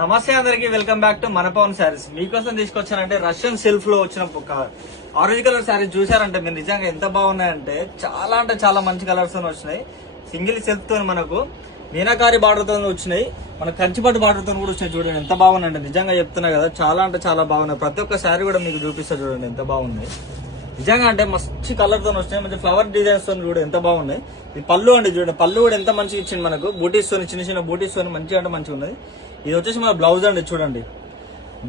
నమస్తే అందరికి, welcome back to మన పవన్ శారీస్. మీకోసం తీసుకొచ్చానంటే రష్యన్ సిల్క్ లో వచ్చిన ఒక ఆరెంజ్ కలర్ శారీ చూసారంటే మీరు నిజంగా ఎంత బాగున్నాయంటే అంటే చాలా మంచి కలర్స్ తో వచ్చినాయి. సింగిల్ సిల్క్ తో మనకు మీనాకారి బార్డర్ తో వచ్చినాయి, మన కంచిపట్టు బార్డర్ తో కూడా వచ్చినాయి. చూడండి ఎంత బాగున్నాయంటే నిజంగా చెప్తున్నా కదా, అంటే చాలా బాగున్నాయి. ప్రతి ఒక్క శారీ కూడా మీకు చూపిస్తా చూడండి ఎంత బాగుంది నిజంగా. అంటే మంచి కలర్ తో వచ్చినాయి, మంచి ఫ్లవర్ డిజైన్స్ తో కూడా ఎంత బాగున్నాయి. ఇది పళ్ళు అండి, చూడండి పళ్ళు కూడా ఎంత మంచిగా ఇచ్చింది మనకు. బూటీస్ తో చిన్న చిన్న బూటీస్ తో మంచిగా అంటే మంచిగా ఉన్నది. ఇది వచ్చేసి మన బ్లౌజ్ అండి, చూడండి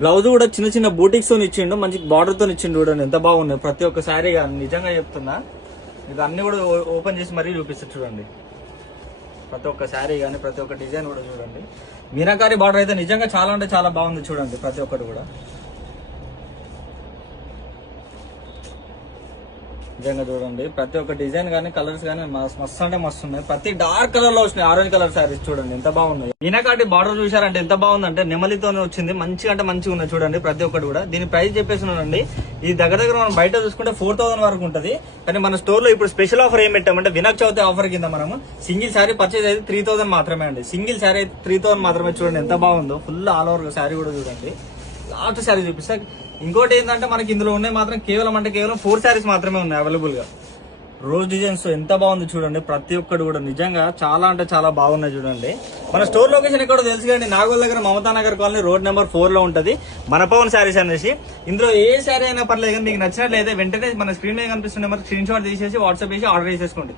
బ్లౌజ్ కూడా చిన్న చిన్న బూటిక్స్ తో ఇచ్చిండు, మంచి బార్డర్ తో ఇచ్చిండు. చూడండి ఎంత బాగున్నాయి ప్రతి ఒక్క శారీ. నిజంగా చెప్తున్నా మీకు అన్ని కూడా ఓపెన్ చేసి మరీ చూపిస్తారు. చూడండి ప్రతి ఒక్క శారీ కానీ ప్రతి ఒక్క డిజైన్ కూడా చూడండి. మీనాకారి బార్డర్ అయితే నిజంగా చాలా అంటే చాలా బాగుంది. చూడండి ప్రతి ఒక్కటి కూడా నిజంగా చూడండి. ప్రతి ఒక్క డిజైన్ కానీ కలర్స్ కానీ మస్తు అంటే మస్తు ఉన్నాయి. ప్రతి డార్క్ కలర్ లో వచ్చినాయి ఆరెంజ్ కలర్ శారీస్. చూడండి ఎంత బాగున్నాయి. మీనాకాటి బార్డర్ చూసారంటే ఎంత బాగుందంటే నెమలితోనే వచ్చింది, మంచిగా అంటే మంచిగా ఉన్నాయి. చూడండి ప్రతి ఒక్కటి కూడా. దీని ప్రైస్ చెప్పేస్తున్నానండి, ఇది దగ్గర మనం బయట చూసుకుంటే 4000 వరకు ఉంటుంది. కానీ మన స్టోర్ లో ఇప్పుడు స్పెషల్ ఆఫర్ ఏం పెట్టామంటే వినాయక చవితి ఆఫర్ కింద మనము సింగిల్ శారీ పర్చేజ్ అయితే 3000 మాత్రమే అండి. సింగిల్ శారీ అయితే 3000 మాత్రమే. చూడండి ఎంత బాగుందో, ఫుల్ ఆల్ ఓవర్ శారీ కూడా చూడండి. లాస్ట్ శారీ చూపిస్తా. ఇంకోటి ఏంటంటే మనకి ఇందులో ఉన్నాయి మాత్రం కేవలం 4 శారీస్ మాత్రమే ఉన్నాయి అవైలబుల్ గా. రోజ్ డిజైన్స్ ఎంత బాగుంది చూడండి. ప్రతి ఒక్కటి కూడా నిజంగా చాలా అంటే చాలా బాగున్నాయి. చూడండి మన స్టోర్ లొకేషన్ ఎక్కడో తెలుసు కానీ నాగోల్ దగ్గర Mamata Nagar colony road number 4 లో ఉంటది మన పవన్ శారీస్ అనేసి. ఇందులో ఏ శారీ అయినా పర్లేదు కానీ మీకు నచ్చినట్లయితే వెంటనే మన స్క్రీన్ మీద కనిపిస్తున్న నెంబర్ స్క్రీన్ షాట్ తీసేసి వాట్సాప్ చేసి ఆర్డర్ చేసేసుకోండి.